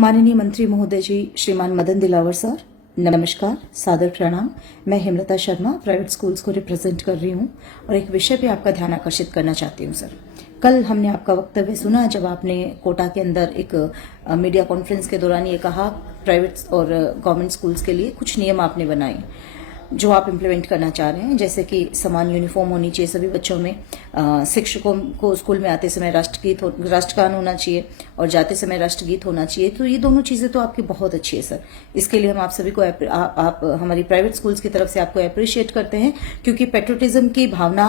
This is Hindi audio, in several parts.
माननीय मंत्री महोदय जी श्रीमान मदन दिलावर सर, नमस्कार, सादर प्रणाम। मैं हेमलता शर्मा प्राइवेट स्कूल्स को रिप्रेजेंट कर रही हूं और एक विषय पे आपका ध्यान आकर्षित करना चाहती हूं सर। कल हमने आपका वक्तव्य सुना जब आपने कोटा के अंदर एक मीडिया कॉन्फ्रेंस के दौरान ये कहा प्राइवेट और गवर्नमेंट स्कूल्स के लिए कुछ नियम आपने बनाए जो आप इम्प्लीमेंट करना चाह रहे हैं, जैसे कि समान यूनिफॉर्म होनी चाहिए सभी बच्चों में, शिक्षकों को स्कूल में आते समय राष्ट्रगान होना चाहिए और जाते समय राष्ट्रगीत होना चाहिए। तो ये दोनों चीजें तो आपकी बहुत अच्छी है सर। इसके लिए हम आप सभी को आप हमारी प्राइवेट स्कूल्स की तरफ से आपको अप्रिशिएट करते हैं, क्योंकि पेट्रोटिज्म की भावना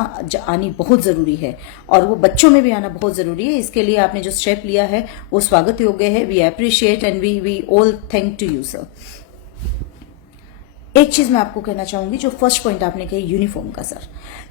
आनी बहुत जरूरी है और वो बच्चों में भी आना बहुत जरूरी है। इसके लिए आपने जो स्टेप लिया है वो स्वागत योग्य है। We appreciate and we all thank to you sir. एक चीज मैं आपको कहना चाहूंगी, जो फर्स्ट पॉइंट आपने कही यूनिफॉर्म का सर,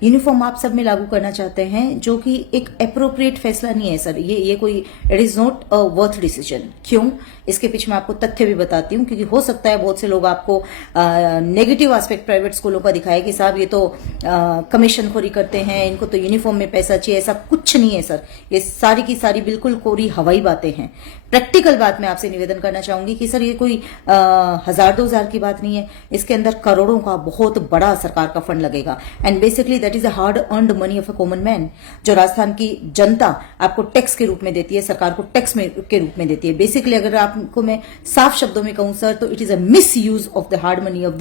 यूनिफॉर्म आप सब में लागू करना चाहते हैं, जो कि एक अप्रोप्रिएट फैसला नहीं है सर। ये कोई it is not a worth decision. क्यों? इसके पीछे मैं आपको तथ्य भी बताती हूँ, क्योंकि हो सकता है बहुत से लोग आपको नेगेटिव एस्पेक्ट प्राइवेट स्कूलों का दिखाए कि साहब ये तो कमीशन खोरी करते हैं, इनको तो यूनिफॉर्म में पैसा चाहिए। ऐसा कुछ नहीं है सर, ये सारी की सारी बिल्कुल कोरी हवाई बातें हैं। प्रैक्टिकल बात मैं आपसे निवेदन करना चाहूंगी कि सर ये कोई 1000-2000 की बात नहीं है, इसके अंदर करोड़ों का बहुत बड़ा सरकार का फंड लगेगा and basically that is a hard earned money of a common man, जो राजस्थान की जनता आपको टैक्स के रूप में देती है, सरकार को टैक्स के रूप में देती है। बेसिकली अगर आपको मैं साफ शब्दों में कहूं सर, तो it is a miss use of the hard money of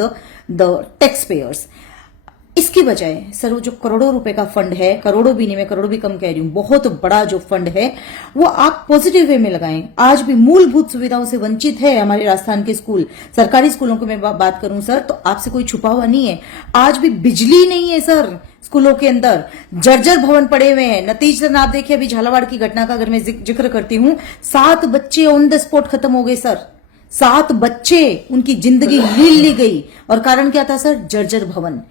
the tax payers. इसकी बजाय सर वो जो करोड़ों रुपए का फंड है, करोड़ों भी नहीं, मैं करोड़ों भी कम कह रही हूं, बहुत बड़ा जो फंड है वो आप पॉजिटिव वे में लगाएं। आज भी मूलभूत सुविधाओं से वंचित है हमारे राजस्थान के स्कूल। सरकारी स्कूलों की मैं बात करूं सर, तो आपसे कोई छुपा हुआ नहीं है। आज भी बिजली नहीं है सर स्कूलों के अंदर, जर्जर भवन पड़े हुए हैं। नतीजतन आप देखिए, अभी झालावाड़ की घटना का अगर मैं जिक्र करती हूं, 7 बच्चे ऑन द स्पॉट खत्म हो गए सर। 7 बच्चे, उनकी जिंदगी लील ली गई। और कारण क्या था सर? जर्जर भवन।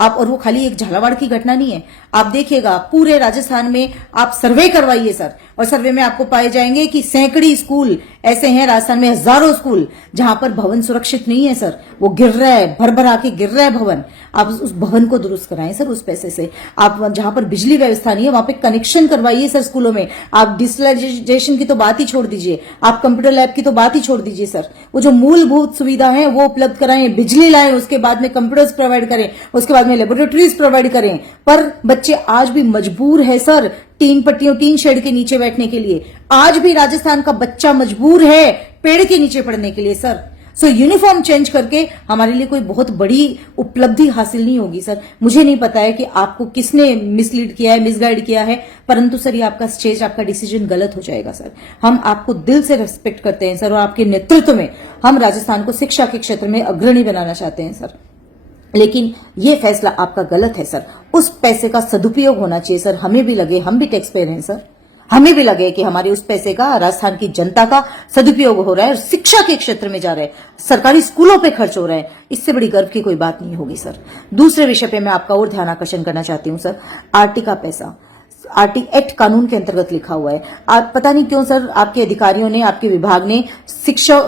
आप, और वो खाली एक झालावाड़ की घटना नहीं है, आप देखिएगा पूरे राजस्थान में आप सर्वे करवाइए सर, और सर्वे में आपको पाए जाएंगे कि सैकड़ी स्कूल ऐसे हैं राजस्थान में, हजारों स्कूल जहां पर भवन सुरक्षित नहीं है सर, वो गिर रहा है, भर भर आके गिर रहा है भवन। आप उस भवन को दुरुस्त कराएं सर उस पैसे से। आप जहां पर बिजली व्यवस्था नहीं है वहां पे कनेक्शन करवाइए सर स्कूलों में। आप डिजिटलाइजेशन की तो बात ही छोड़ दीजिए, आप कंप्यूटर लैब की तो बात ही छोड़ दीजिए सर। वो जो मूलभूत सुविधा है वो उपलब्ध कराएं, बिजली लाएं, उसके बाद में कंप्यूटर्स प्रोवाइड करें, उसके बाद में लेबोरेटरीज प्रोवाइड करें। पर बच्चे आज भी मजबूर है सर तीन शेड के नीचे बैठने के लिए। आज भी राजस्थान का बच्चा मजबूर है पेड़ के नीचे पढ़ने के लिए सर। सो यूनिफॉर्म चेंज करके हमारे लिए कोई बहुत बड़ी उपलब्धि हासिल नहीं होगी सर। मुझे नहीं पता है कि आपको किसने मिसलीड किया है, मिसगाइड किया है, परंतु सर ये आपका स्टेज, आपका डिसीजन गलत हो जाएगा सर। हम आपको दिल से रेस्पेक्ट करते हैं सर, और आपके नेतृत्व में हम राजस्थान को शिक्षा के क्षेत्र में अग्रणी बनाना चाहते हैं सर। लेकिन ये फैसला आपका गलत है सर। उस पैसे का सदुपयोग होना चाहिए सर। हमें भी लगे, हम भी टैक्स पेयर हैं सर, हमें भी लगे कि हमारे उस पैसे का राजस्थान की जनता का सदुपयोग हो रहा है और शिक्षा के क्षेत्र में जा रहा है, सरकारी स्कूलों पे खर्च हो रहा है। इससे बड़ी गर्व की कोई बात नहीं होगी सर। दूसरे विषय पे मैं आपका और ध्यान आकर्षण करना चाहती हूं सर। आरटी का पैसा आरटी एक्ट कानून के अंतर्गत लिखा हुआ है। आप पता नहीं क्यों सर, आपके अधिकारियों ने, आपके विभाग ने शिक्षा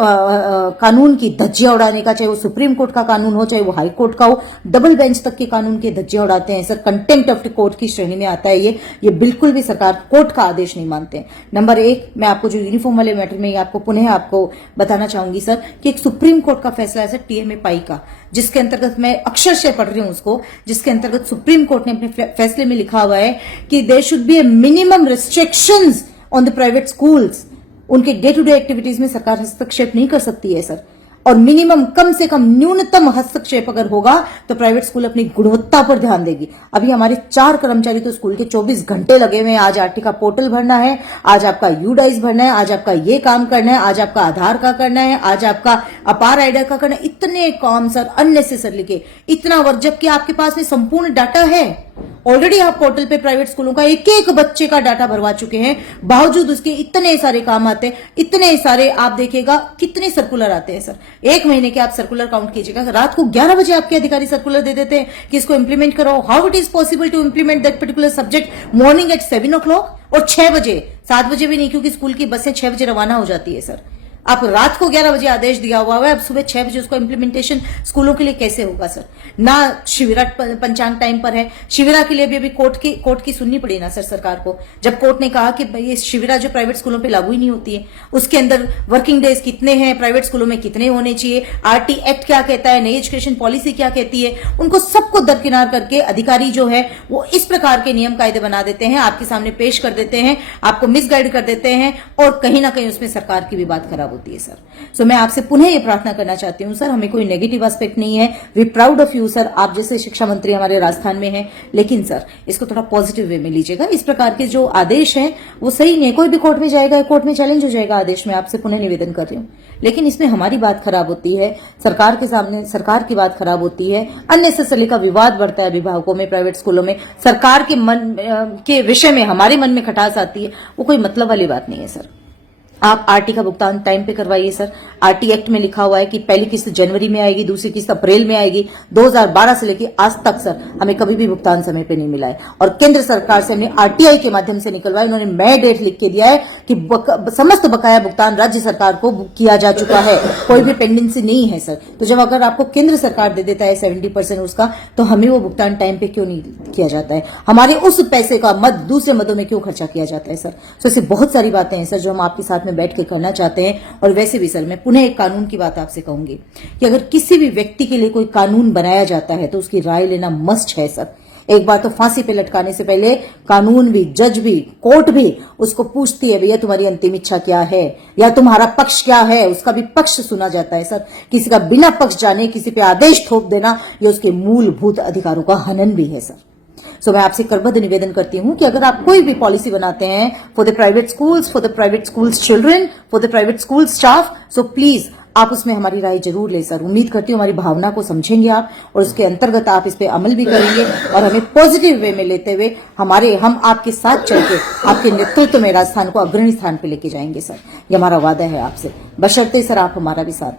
कानून की धज्जियां उड़ाने का, चाहे वो सुप्रीम कोर्ट का कानून हो, चाहे वो हाई कोर्ट का हो, डबल बेंच तक के कानून की धज्जियां उड़ाते हैं सर। कंटेम्प्ट ऑफ कोर्ट की श्रेणी में आता है ये बिल्कुल भी सरकार कोर्ट का आदेश नहीं मानते हैं। नंबर 1, मैं आपको जो यूनिफॉर्म वाले मैटर में आपको पुनः आपको बताना चाहूंगी सर कि एक सुप्रीम कोर्ट का फैसला है सर टीएमए पाई का, जिसके अंतर्गत मैं अक्षरशः पढ़ रही हूं उसको, जिसके अंतर्गत सुप्रीम कोर्ट ने अपने फैसले में लिखा हुआ है कि there should be a minimum restrictions on the private schools. उनके डे टू डे एक्टिविटीज में सरकार हस्तक्षेप नहीं कर सकती है सर, और मिनिमम, कम से कम न्यूनतम हस्तक्षेप अगर होगा तो प्राइवेट स्कूल अपनी गुणवत्ता पर ध्यान देगी। अभी हमारे 4 कर्मचारी तो स्कूल के 24 घंटे लगे हुए हैं। आज आरटी का पोर्टल भरना है, आज आपका यूडाइस भरना है, आज आपका ये काम करना है, आज आपका आधार का करना है, आज आपका अपार आइडिया का करना है। इतने काम सर अननेसेसरली के, इतना वर्क, जबकि आपके पास में संपूर्ण डाटा है। ऑलरेडी आप पोर्टल पे प्राइवेट स्कूलों का एक एक बच्चे का डाटा भरवा चुके हैं, बावजूद उसके इतने सारे काम आते हैं, इतने सारे। आप देखिएगा कितने सर्कुलर आते हैं सर, 1 महीने के आप सर्कुलर काउंट कीजिएगा, रात को 11 बजे आपके अधिकारी सर्कुलर दे देते हैं कि इसको इंप्लीमेंट करो। How it is possible to implement that particular subject morning at 7 o'clock और 6 बजे, 7 बजे भी नहीं, क्योंकि स्कूल की बसें 6 बजे रवाना हो जाती है सर। आप रात को 11 बजे आदेश दिया हुआ है, अब सुबह 6 बजे उसको इम्प्लीमेंटेशन स्कूलों के लिए कैसे होगा सर? ना शिविरा पंचांग टाइम पर है। शिविरा के लिए भी अभी कोर्ट की सुननी पड़ी ना सर सरकार को, जब कोर्ट ने कहा कि भाई ये शिविरा जो प्राइवेट स्कूलों पे लागू ही नहीं होती है, उसके अंदर वर्किंग डेज कितने हैं, प्राइवेट स्कूलों में कितने होने चाहिए, आरटी एक्ट क्या कहता है, नई एजुकेशन पॉलिसी क्या कहती है, उनको सबको दरकिनार करके अधिकारी जो है वो इस प्रकार के नियम कायदे बना देते हैं, आपके सामने पेश कर देते हैं, आपको मिसगाइड कर देते हैं, और कहीं ना कहीं उसमें सरकार की भी बात खराब होती है सर। सो मैं आपसे पुनः ये प्रार्थना करना चाहती हूं सर, हमें कोई नेगेटिव एस्पेक्ट नहीं है, we proud of you sir, आप जैसे शिक्षा मंत्री हमारे राजस्थान में हैं, लेकिन सर इसको थोड़ा पॉजिटिव वे में लीजिएगा। इस प्रकार के जो आदेश हैं वो सही नहीं है, कोई भी कोर्ट में जाएगा, कोर्ट में चैलेंज हो जाएगा आदेश में, आपसे पुनः निवेदन कर रही हूं, लेकिन इसमें हमारी बात खराब होती है, सरकार के सामने सरकार की बात खराब होती है, अननेसेसरी का विवाद बढ़ता है अभिभावकों में, प्राइवेट स्कूलों में, सरकार के मन के विषय में हमारे मन में खटास आती है, वो कोई मतलब वाली बात नहीं है सर। आप आरटी का भुगतान टाइम पे करवाइए सर। आरटी एक्ट में लिखा हुआ है कि पहली किस्त जनवरी में आएगी, दूसरी किस्त अप्रैल में आएगी। 2012 से लेकर आज तक सर हमें कभी भी भुगतान समय पे नहीं मिला है, और केंद्र सरकार से हमने आरटीआई के माध्यम से निकलवाया, उन्होंने नए डेट लिख के दिया है कि समस्त बकाया भुगतान राज्य सरकार को किया जा चुका है, कोई भी पेंडेंसी नहीं है सर। तो जब अगर आपको केंद्र सरकार दे देता है 70% उसका, तो हमें वो भुगतान टाइम पे क्यों नहीं किया जाता है? हमारे उस पैसे का मद दूसरे मदों में क्यों खर्चा किया जाता है सर? तो ऐसी बहुत सारी बातें हैं सर जो हम आपके साथ बैठ के करना चाहते हैं। और वैसे भी सर मैं पुनः एक कानून की बात आपसे कहूंगी कि अगर किसी भी व्यक्ति के लिए कोई कानून बनाया जाता है तो उसकी राय लेना मस्ट है सर। एक बार तो फांसी पे लटकाने से पहले कानून भी, जज भी, कोर्ट भी उसको पूछती है भैया तुम्हारी अंतिम इच्छा क्या है, या तुम्हारा पक्ष क्या है, उसका भी पक्ष सुना जाता है सर। किसी का बिना पक्ष जाने किसी पे आदेश थोप देना ये उसके मूलभूत अधिकारों का हनन भी है सर। सो मैं आपसे करबद्ध निवेदन करती हूं कि अगर आप कोई भी पॉलिसी बनाते हैं for the private schools children, for the private school staff, so please आप उसमें हमारी राय जरूर ले सर। उम्मीद करती हूँ हमारी भावना को समझेंगे आप, और उसके अंतर्गत आप इस पे अमल भी करेंगे, और हमें पॉजिटिव वे में लेते हुए हम आपके साथ चल के आपके नेतृत्व में राजस्थान को अग्रणी स्थान पे लेके जाएंगे सर। ये हमारा वादा है आपसे, बशर्ते सर आप हमारा भी साथ